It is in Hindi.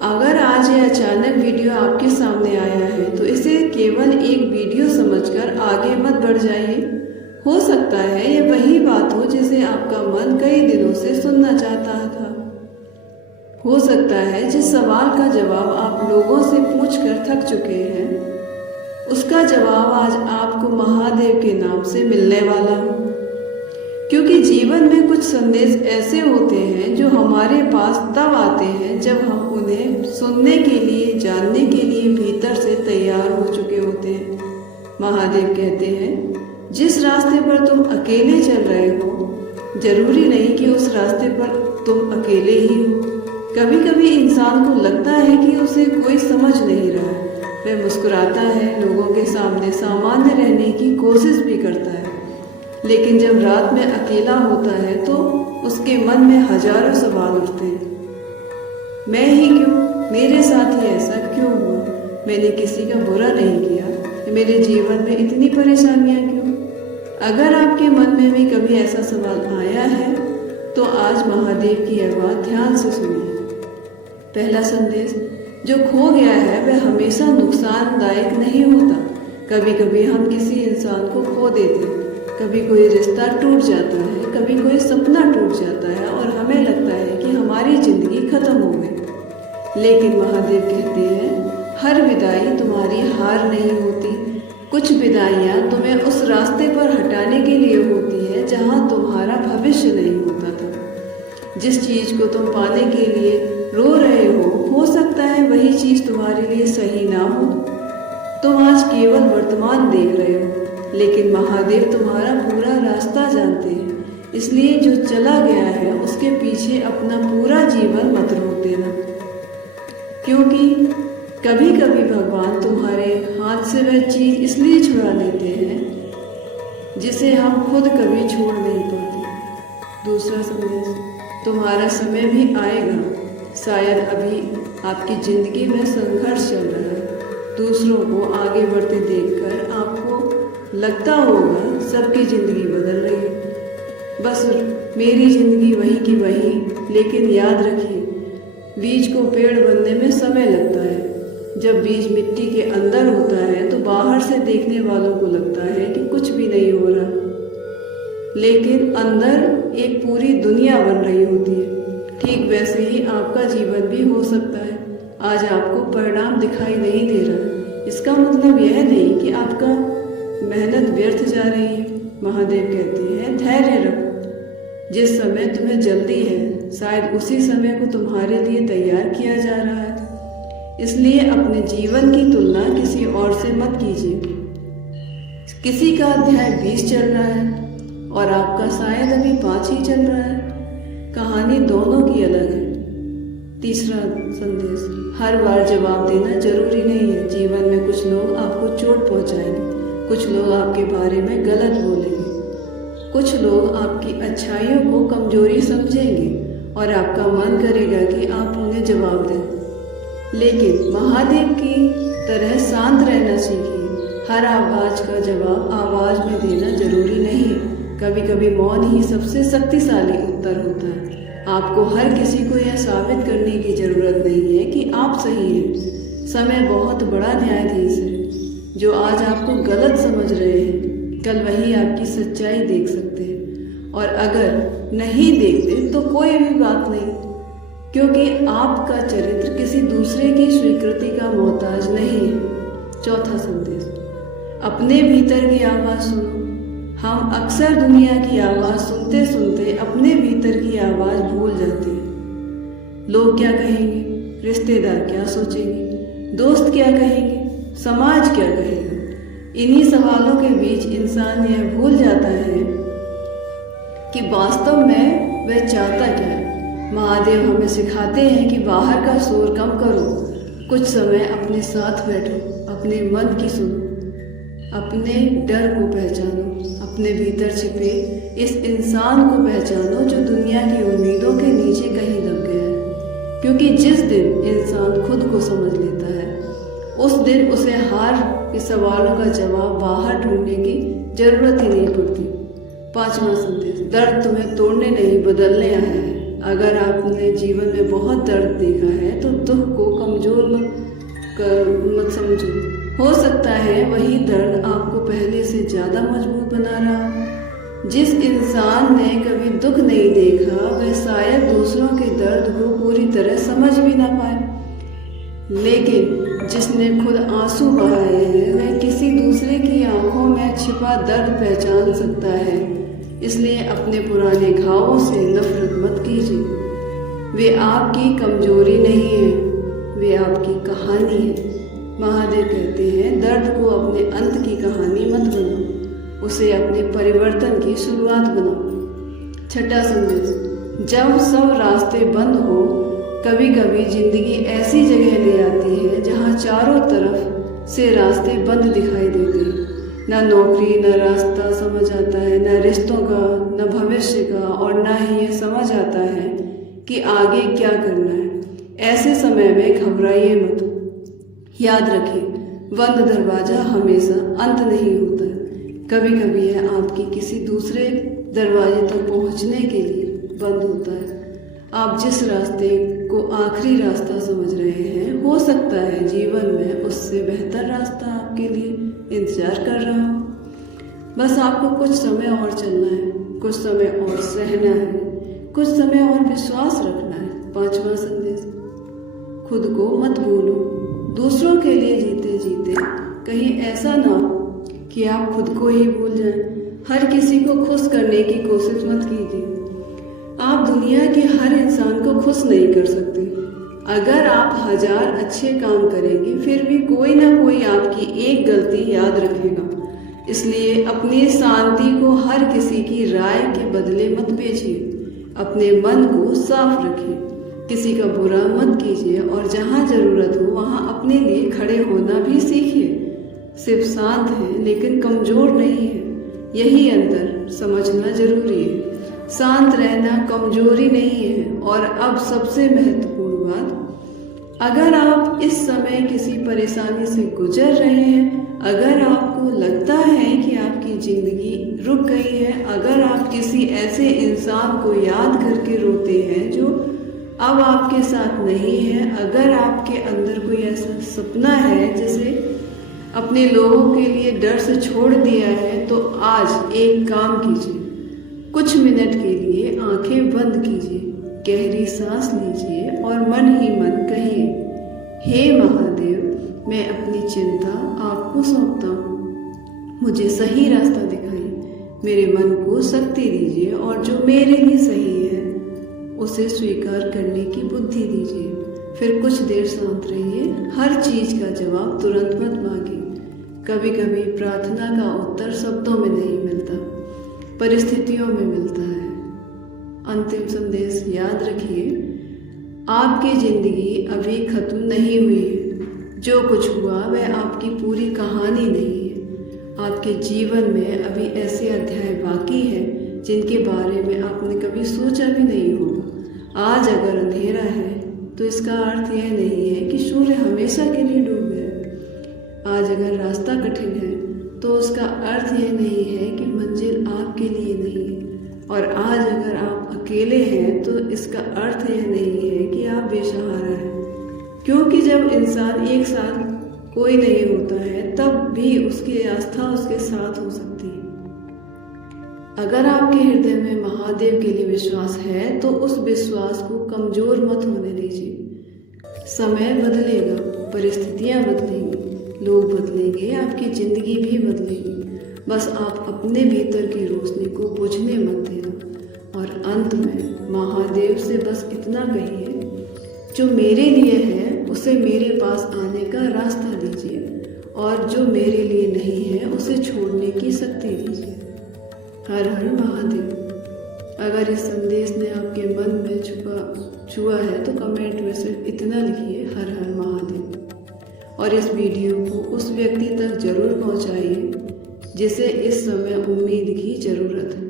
अगर आज ये अचानक वीडियो आपके सामने आया है तो इसे केवल एक वीडियो समझकर आगे मत बढ़ जाइए। हो सकता है ये वही बात हो जिसे आपका मन कई दिनों से सुनना चाहता था। हो सकता है जिस सवाल का जवाब आप लोगों से पूछकर थक चुके हैं, उसका जवाब आज आपको महादेव के नाम से मिलने वाला हो। क्योंकि जीवन में कुछ संदेश ऐसे होते हैं जो हमारे पास तब आते हैं जब हम उन्हें सुनने के लिए, जानने के लिए भीतर से तैयार हो चुके होते हैं। महादेव कहते हैं, जिस रास्ते पर तुम अकेले चल रहे हो, जरूरी नहीं कि उस रास्ते पर तुम अकेले ही हो। कभी कभी इंसान को लगता है कि उसे कोई समझ नहीं रहा है। वह मुस्कुराता है, लोगों के सामने सामान्य रहने की कोशिश भी करता है, लेकिन जब रात में अकेला होता है तो उसके मन में हजारों सवाल उठते हैं। मैं ही क्यों? मेरे साथ ही ऐसा क्यों हुआ? मैंने किसी का बुरा नहीं किया, मेरे जीवन में इतनी परेशानियां क्यों? अगर आपके मन में भी कभी ऐसा सवाल आया है तो आज महादेव की आवाज़ ध्यान से सुनिए। पहला संदेश, जो खो गया है वह हमेशा नुकसानदायक नहीं होता। कभी कभी हम किसी इंसान को खो देते हैं, कभी कोई रिश्ता टूट जाता है, कभी कोई सपना टूट जाता है और हमें लगता है कि हमारी जिंदगी खत्म हो गई। लेकिन महादेव कहते हैं, हर विदाई तुम्हारी हार नहीं होती। कुछ विदाइयाँ तुम्हें उस रास्ते पर हटाने के लिए होती है जहाँ तुम्हारा भविष्य नहीं होता था। जिस चीज़ को तुम पाने के लिए रो रहे हो सकता है वही चीज़ तुम्हारे लिए सही ना हो। तुम आज केवल वर्तमान देख रहे हो, लेकिन महादेव तुम्हारा पूरा रास्ता जानते हैं। इसलिए जो चला गया है उसके पीछे अपना पूरा जीवन मत रोक देना, क्योंकि कभी कभी भगवान तुम्हारे हाथ से वह चीज़ इसलिए छुड़ा लेते हैं जिसे हम खुद कभी छोड़ नहीं पाते। दूसरा संदेश, तुम्हारा समय भी आएगा। शायद अभी आपकी ज़िंदगी में संघर्ष चल रहा है। दूसरों को आगे बढ़ते देखकर आपको लगता होगा सबकी ज़िंदगी बदल रही है, बस मेरी ज़िंदगी वही की वही। लेकिन याद रखिए, बीज को पेड़ बनने में समय लगता है। जब बीज मिट्टी के अंदर होता है तो बाहर से देखने वालों को लगता है कि कुछ भी नहीं हो रहा, लेकिन अंदर एक पूरी दुनिया बन रही होती है। ठीक वैसे ही आपका जीवन भी हो सकता है। आज आपको परिणाम दिखाई नहीं दे रहा, इसका मतलब यह नहीं कि आपका मेहनत व्यर्थ जा रही है। महादेव कहते हैं, धैर्य रखो। जिस समय तुम्हें जल्दी है, शायद उसी समय को तुम्हारे लिए तैयार किया जा रहा है। इसलिए अपने जीवन की तुलना किसी और से मत कीजिए। किसी का अध्याय 20 चल रहा है और आपका शायद अभी 5 ही चल रहा है। कहानी दोनों की अलग है। तीसरा संदेश, हर बार जवाब देना जरूरी नहीं है। जीवन में कुछ लोग आपको चोट पहुंचाएंगे, कुछ लोग आपके बारे में गलत बोलेंगे, कुछ लोग आपकी अच्छाइयों को कमजोरी समझेंगे और आपका मन करेगा कि आप उन्हें जवाब दें। लेकिन महादेव की तरह शांत रहना सीखिए। हर आवाज़ का जवाब आवाज़ में देना जरूरी नहीं है। कभी कभी मौन ही सबसे शक्तिशाली उत्तर होता है। आपको हर किसी को यह साबित करने की जरूरत नहीं है कि आप सही हैं। समय बहुत बड़ा न्यायाधीश है। जो आज आपको गलत समझ रहे हैं, कल वही आपकी सच्चाई देख सकते हैं। और अगर नहीं देखते तो कोई भी बात नहीं, क्योंकि आपका चरित्र किसी दूसरे की स्वीकृति का मोहताज नहीं है। चौथा संदेश, अपने भीतर की आवाज़ सुनो। हम अक्सर दुनिया की आवाज़ सुनते सुनते अपने भीतर की आवाज़ भूल जाते हैं। लोग क्या कहेंगे, रिश्तेदार क्या सोचेंगे, दोस्त क्या कहेंगे, समाज क्या कहेगा। इन्हीं सवालों के बीच इंसान यह भूल जाता है कि वास्तव में वह चाहता क्या है। महादेव हमें सिखाते हैं कि बाहर का शोर कम करो, कुछ समय अपने साथ बैठो, अपने मन की सुनो, अपने डर को पहचानो, अपने भीतर छिपे इस इंसान को पहचानो जो दुनिया की उम्मीदों के नीचे कहीं दब गया है। क्योंकि जिस दिन इंसान खुद को समझ लेता है, उस दिन उसे हार के सवालों का जवाब बाहर ढूंढने की जरूरत ही नहीं पड़ती। पांचवा संदेश, दर्द तुम्हें तोड़ने नहीं बदलने आया है। अगर आपने जीवन में बहुत दर्द देखा है तो दुख को मत समझो। हो सकता है वही दर्द आपको पहले से ज़्यादा मजबूत बना रहा हो। जिस इंसान ने कभी दुख नहीं देखा वह शायद दूसरों के दर्द को पूरी तरह समझ भी ना पाए, लेकिन जिसने खुद आंसू बहाए हैं वह किसी दूसरे की आंखों में छिपा दर्द पहचान सकता है। इसलिए अपने पुराने घावों से नफरत मत कीजिए। वे आपकी कमजोरी नहीं है, वे आपकी कहानी है। महादेव कहते हैं, दर्द को अपने अंत की कहानी मत बनाओ, उसे अपने परिवर्तन की शुरुआत बनाओ। छठा संदेश, जब सब रास्ते बंद हो, कभी कभी जिंदगी ऐसी जगह ले आती है जहाँ चारों तरफ से रास्ते बंद दिखाई देते हैं। न नौकरी, न रास्ता समझ आता है, न रिश्तों का, न भविष्य का, और न ही ये समझ आता है कि आगे क्या करना है। ऐसे समय में घबराइए मत। याद रखिए, बंद दरवाजा हमेशा अंत नहीं होता है। कभी कभी यह आपकी किसी दूसरे दरवाजे तक पहुंचने के लिए बंद होता है। आप जिस रास्ते को आखिरी रास्ता समझ रहे हैं, हो सकता है जीवन में उससे बेहतर रास्ता आपके लिए इंतजार कर रहा हो। बस आपको कुछ समय और चलना है, कुछ समय और सहना है, कुछ समय और विश्वास रखना है। पांचवा संदेश, खुद को मत भूलो। दूसरों के लिए जीते जीते कहीं ऐसा ना हो कि आप खुद को ही भूल जाएं। हर किसी को खुश करने की कोशिश मत कीजिए। आप दुनिया के हर इंसान को खुश नहीं कर सकते। अगर आप 1000 अच्छे काम करेंगे, फिर भी कोई ना कोई आपकी एक गलती याद रखेगा। इसलिए अपनी शांति को हर किसी की राय के बदले मत बेचिए। अपने मन को साफ रखिए, किसी का बुरा मत कीजिए, और जहाँ जरूरत हो वहाँ अपने लिए खड़े होना भी सीखिए। सिर्फ शांत है लेकिन कमजोर नहीं है, यही अंतर समझना जरूरी है। शांत रहना कमजोरी नहीं है। और अब सबसे महत्वपूर्ण बात, अगर आप इस समय किसी परेशानी से गुजर रहे हैं, अगर आपको लगता है कि आपकी जिंदगी रुक गई है, अगर आप किसी ऐसे इंसान को याद करके रोते हैं जो अब आपके साथ नहीं है, अगर आपके अंदर कोई ऐसा सपना है जिसे अपने लोगों के लिए डर से छोड़ दिया है, तो आज एक काम कीजिए। कुछ मिनट के लिए आंखें बंद कीजिए, गहरी सांस लीजिए और मन ही मन कहिए, हे महादेव, मैं अपनी चिंता आपको सौंपता हूँ। मुझे सही रास्ता दिखाइए, मेरे मन को शक्ति दीजिए, और जो मेरे लिए सही है उसे स्वीकार करने की बुद्धि दीजिए। फिर कुछ देर शांत रहिए। हर चीज का जवाब तुरंत मत मांगिए। कभी कभी प्रार्थना का उत्तर शब्दों में नहीं मिलता, परिस्थितियों में मिलता है। अंतिम संदेश, याद रखिए, आपकी जिंदगी अभी खत्म नहीं हुई है। जो कुछ हुआ वह आपकी पूरी कहानी नहीं है। आपके जीवन में अभी ऐसे अध्याय बाकी हैं जिनके बारे में आपने कभी सोचा भी नहीं होगा। आज अगर अंधेरा है तो इसका अर्थ यह नहीं है कि सूर्य हमेशा के लिए डूब गया। आज अगर रास्ता कठिन है तो उसका अर्थ यह नहीं है कि मंजिल आपके लिए नहीं है। और आज अगर आप अकेले हैं तो इसका अर्थ यह नहीं है कि आप बेसहारा हैं। क्योंकि जब इंसान एक साथ कोई नहीं होता है, तब भी उसकी आस्था उसके साथ हो सकती है। अगर आपके हृदय में महादेव के लिए विश्वास है तो उस विश्वास को कमजोर मत होने दीजिए। समय बदलेगा, परिस्थितियां बदलेंगी, लोग बदलेंगे, आपकी जिंदगी भी बदलेगी। बस आप अपने भीतर की रोशनी को बुझने मत देना। और अंत में महादेव से बस इतना कहिए, जो मेरे लिए है उसे मेरे पास आने का रास्ता दीजिए, और जो मेरे लिए नहीं है उसे छोड़ने की शक्ति दीजिए। हर हर महादेव। अगर इस संदेश ने आपके मन में छुआ है तो कमेंट में सिर्फ इतना लिखिए, हर हर महादेव। और इस वीडियो को उस व्यक्ति तक जरूर पहुंचाइए जिसे इस समय उम्मीद की जरूरत है।